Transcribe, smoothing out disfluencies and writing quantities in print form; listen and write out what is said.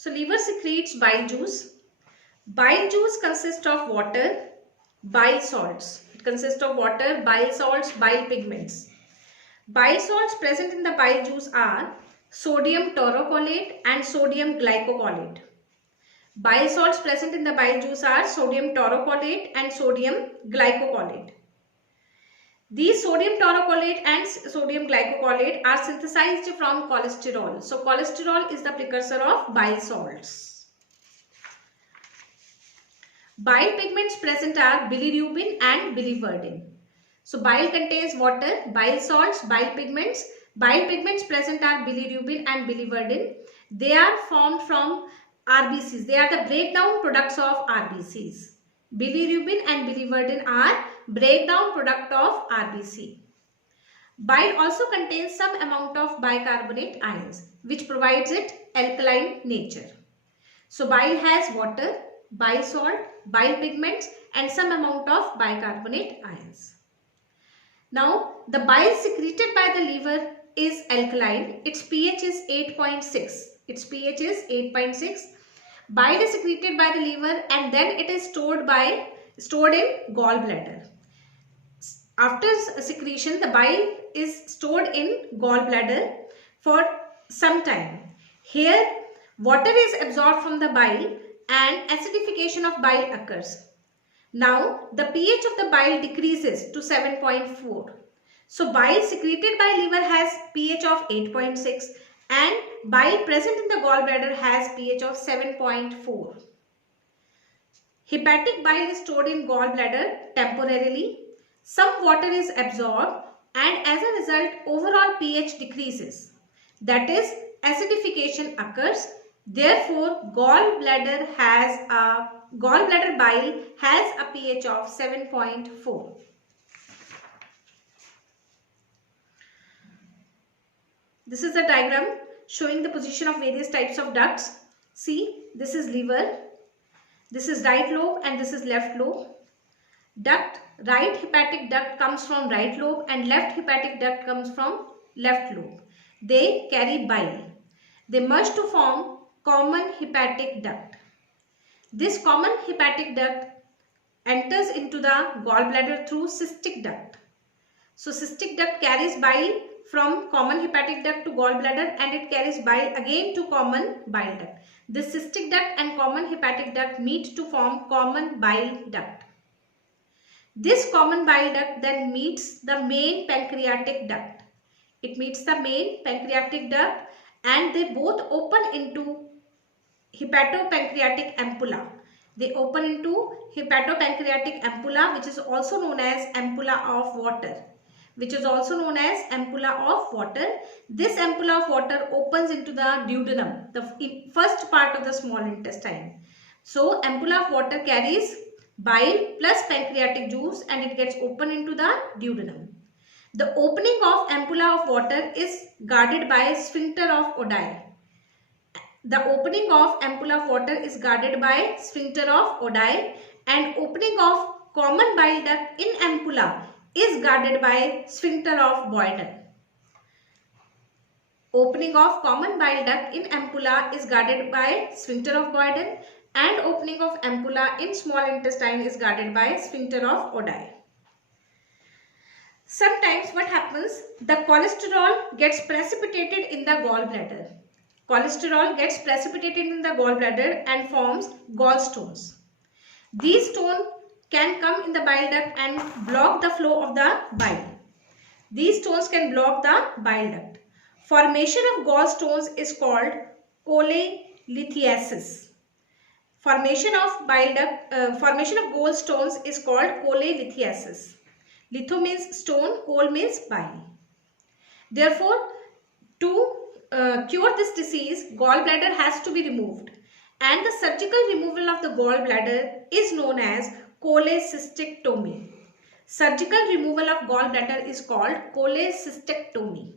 So liver secretes bile juice. Bile juice consists of water, bile salts. It consists of water, bile salts, bile pigments. Bile salts present in the bile juice are sodium taurocolate and sodium glycocolate. Bile salts present in the bile juice are sodium taurocolate and sodium glycocolate. These sodium taurocolate and sodium glycocolate are synthesized from cholesterol. So cholesterol is the precursor of bile salts. Bile pigments present are bilirubin and biliverdin. So bile contains water, bile salts, bile pigments. Bile pigments present are bilirubin and biliverdin. They are formed from RBCs. They are the breakdown products of RBCs. Bilirubin and biliverdin are breakdown product of RBC. Bile also contains some amount of bicarbonate ions, which provides it alkaline nature. So bile has water, bile salt, bile pigments and some amount of bicarbonate ions. Now the bile secreted by the liver is alkaline. Its pH is 8.6. Its pH is 8.6. Bile is secreted by the liver and then it is stored in gallbladder. After secretion, the bile is stored in gallbladder for some time. Here, water is absorbed from the bile and acidification of bile occurs. Now, the pH of the bile decreases to 7.4. So, bile secreted by liver has pH of 8.6 and bile present in the gallbladder has pH of 7.4. Hepatic bile is stored in gallbladder temporarily. Some water is absorbed and as a result overall pH decreases. That is, acidification occurs. Therefore, gallbladder bile has a pH of 7.4. This is a diagram showing the position of various types of ducts. See, this is liver, this is right lobe and this is left lobe. Right hepatic duct comes from right lobe and left hepatic duct comes from left lobe. They carry bile. They merge to form common hepatic duct. This common hepatic duct enters into the gallbladder through cystic duct. So cystic duct carries bile from common hepatic duct to gallbladder and it carries bile again to common bile duct. This cystic duct and common hepatic duct meet to form common bile duct. This common bile duct then meets the main pancreatic duct. It meets the main pancreatic duct and they both open into hepatopancreatic ampulla. They open into hepatopancreatic ampulla, which is also known as ampulla of water. This ampulla of water opens into the duodenum, the first part of the small intestine. So ampulla of water carries bile plus pancreatic juice and it gets open into the duodenum. The opening of ampulla of water is guarded by sphincter of Oddi. The opening of ampulla of water is guarded by sphincter of Oddi and opening of common bile duct in ampulla is guarded by sphincter of Boyden. Opening of common bile duct in ampulla is guarded by sphincter of Boyden and opening of ampulla in small intestine is guarded by sphincter of Oddi. Sometimes what happens, the cholesterol gets precipitated in the gallbladder. Cholesterol gets precipitated in the gallbladder and forms gallstones. These stones can come in the bile duct and block the flow of the bile. These stones can block the bile duct. Formation of gallstones is called cholelithiasis. Formation of gallstones is called cholelithiasis. Litho means stone, col means bile. Therefore, to cure this disease, gallbladder has to be removed, and the surgical removal of the gallbladder is known as cholecystectomy. Surgical removal of gallbladder is called cholecystectomy.